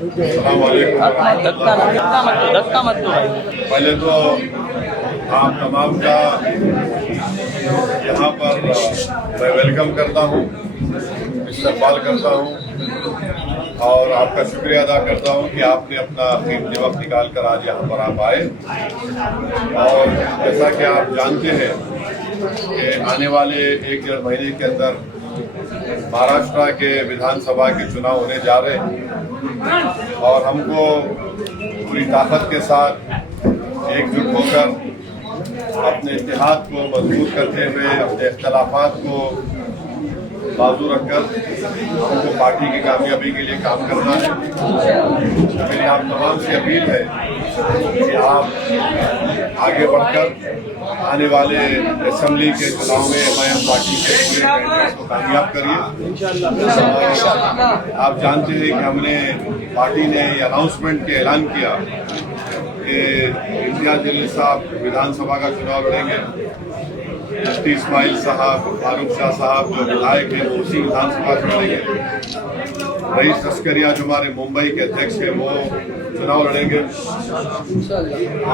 السلام علیکم دھکا مت دو بھائی. پہلے تو آپ تمام کا یہاں پر میں ویلکم کرتا ہوں، استقبال کرتا ہوں اور آپ کا شکریہ ادا کرتا ہوں کہ آپ نے اپنا قیمتی وقت نکال کر آج یہاں پر آپ آئے. اور جیسا کہ آپ جانتے ہیں کہ آنے والے 1-1.5 مہینے کے اندر مہاراشٹرا کے ودھان سبھا کے چناؤ ہونے جا رہے ہیں اور ہم کو پوری طاقت کے ساتھ ایک جٹ ہو کر اپنے اتحاد کو مضبوط کرتے ہوئے اپنے اختلافات کو بازو رکھ کر ہم کو پارٹی کی کامیابی کے لیے کام کرنا ہے. میری آپ تمام سے اپیل ہے کہ آپ آگے بڑھ کر آنے والے اسمبلی کے چناؤ میں ایم پارٹی کے پورے کینڈیڈیٹس کو کامیاب کریے. آپ جانتے ہیں کہ ہم نے پارٹی نے یہ اناؤنسمنٹ کے اعلان کیا کہ امتیاز جلیل صاحب ودھان سبھا کا چناؤ لڑیں گے. مفتی اسماعیل صاحب، فاروق شاہ صاحب جو ودھائک ہیں وہ اسی ودھان سبھا سے لڑیں گے. رئیس لشکریہ جو ہمارے ممبئی کے ادھیکش ہیں وہ چناؤ لڑیں گے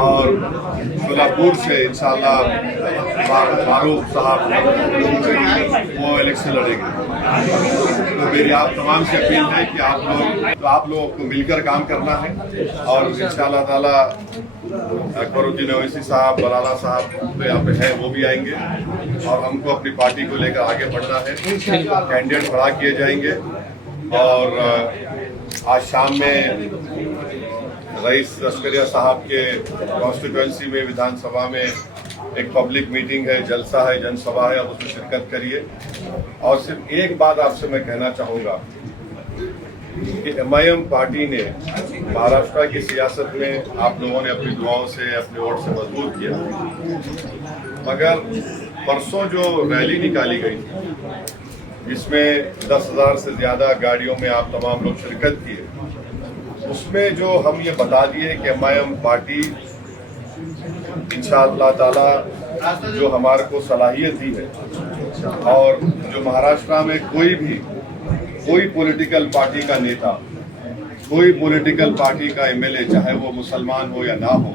اور شولہپور سے انشاءاللہ فاروق صاحب وہ الیکشن لڑیں گے. تو میری آپ تمام سے اپیل ہے کہ آپ لوگوں کو مل کر کام کرنا ہے اور انشاءاللہ تعالی اکبر الدین اویسی صاحب، بلالہ صاحب تو یہاں پہ ہیں، وہ بھی آئیں گے اور ہم کو اپنی پارٹی کو لے کر آگے بڑھنا ہے. کینڈیڈیٹ کھڑا کیے جائیں گے اور آج شام میں رئیس لشکریہ صاحب کے کانسٹیٹوئنسی میں ودھان سبھا میں ایک پبلک میٹنگ ہے، جلسہ ہے، جن سبھا ہے، آپ اس میں شرکت کریے. اور صرف ایک بات آپ سے میں کہنا چاہوں گا کہ ایم پارٹی نے مہاراشٹرا کی سیاست میں آپ لوگوں نے اپنی دعاؤں سے، اپنے ووٹ سے مضبوط کیا، مگر پرسوں جو ریلی نکالی گئی تھی جس میں 10,000 سے زیادہ گاڑیوں میں آپ تمام لوگ شرکت کیے، اس میں جو ہم یہ بتا دیے کہ ایم پارٹی انشاءاللہ تعالی جو ہمارے کو صلاحیت دی ہے اور جو مہاراشٹرا میں کوئی پولیٹیکل پارٹی کا نیتا، کوئی پولیٹیکل پارٹی کا ایم ایل اے، چاہے وہ مسلمان ہو یا نہ ہو،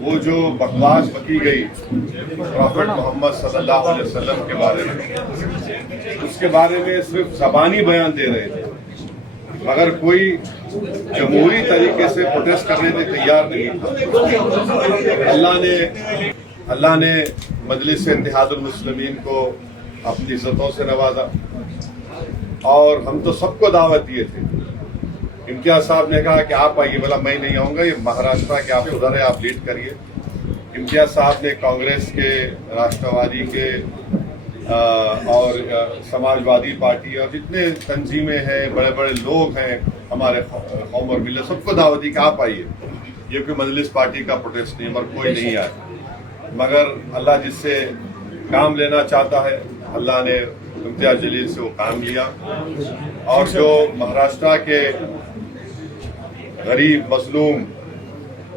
وہ جو بکواس بکی گئی پروفٹ محمد صلی اللہ علیہ وسلم کے بارے میں، اس کے بارے میں صرف زبانی بیان دے رہے تھے مگر کوئی جمہوری طریقے سے پروٹیسٹ کرنے میں تیار نہیں تھا. اللہ نے مجلس اتحاد المسلمین کو اپنی عزتوں سے نوازا اور ہم تو سب کو دعوت دیے تھے. امتیاز صاحب نے کہا کہ آپ آئیے، بولا میں نہیں آؤں گا، یہ مہاراشٹرا کے آپ ادھر ہے، آپ لیڈ کریے. امتیاز صاحب نے کانگریس کے، راشٹروادی کے اور سماجوادی پارٹی اور جتنے تنظیمیں ہیں، بڑے بڑے لوگ ہیں ہمارے قوم اور ملت، سب کو دعوت دی کہ آپ آئیے. یہ کوئی مجلس پارٹی کا پروٹیسٹ نہیں، مگر کوئی نہیں آئے. مگر اللہ جس سے کام لینا چاہتا ہے، اللہ نے امتیاز جلیل سے وہ کام لیا اور جو مہاراشٹرا کے غریب، مظلوم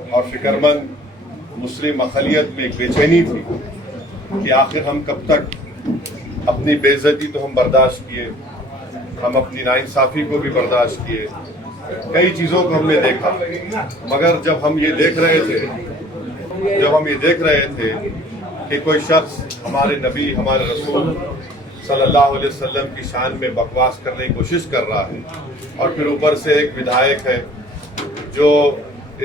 اور فکرمند مسلم اقلیت میں ایک بے چینی تھی کہ آخر ہم کب تک اپنی بے عزتی تو ہم برداشت کیے، ہم اپنی ناانصافی کو بھی برداشت کیے، کئی چیزوں کو ہم نے دیکھا. مگر جب ہم یہ دیکھ رہے تھے کہ کوئی شخص ہمارے نبی، ہمارے رسول صلی اللہ علیہ وسلم کی شان میں بکواس کرنے کی کوشش کر رہا ہے اور پھر اوپر سے ایک ودھائک ہے جو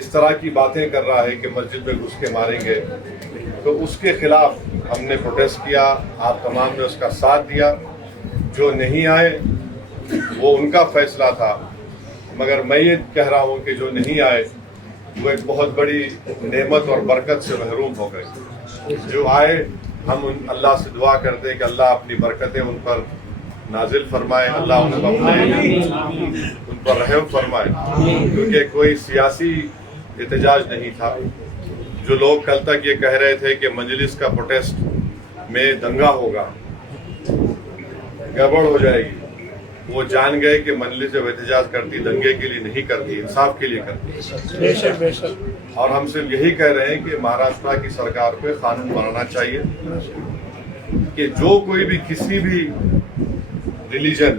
اس طرح کی باتیں کر رہا ہے کہ مسجد میں گھس کے ماریں گے، تو اس کے خلاف ہم نے پروٹیسٹ کیا. آپ تمام نے اس کا ساتھ دیا. جو نہیں آئے وہ ان کا فیصلہ تھا، مگر میں یہ کہہ رہا ہوں کہ جو نہیں آئے وہ ایک بہت بڑی نعمت اور برکت سے محروم ہو گئے. جو آئے ہم اللہ سے دعا کرتے ہیں کہ اللہ اپنی برکتیں ان پر نازل فرمائے، اللہ ان پر رحم فرمائے، کیونکہ کوئی سیاسی احتجاج نہیں تھا. جو لوگ کل تک یہ کہہ رہے تھے کہ مجلس کا پروٹیسٹ میں دنگا ہوگا، گڑبڑ ہو جائے گی، وہ جان گئے کہ مجلس جب احتجاج کرتی دنگے کے لیے نہیں کرتی، انصاف کے لیے کرتی. اور ہم صرف یہی کہہ رہے ہیں کہ مہاراشٹرا کی سرکار پہ قانون بنانا چاہیے کہ جو کوئی بھی کسی بھی ریلیجن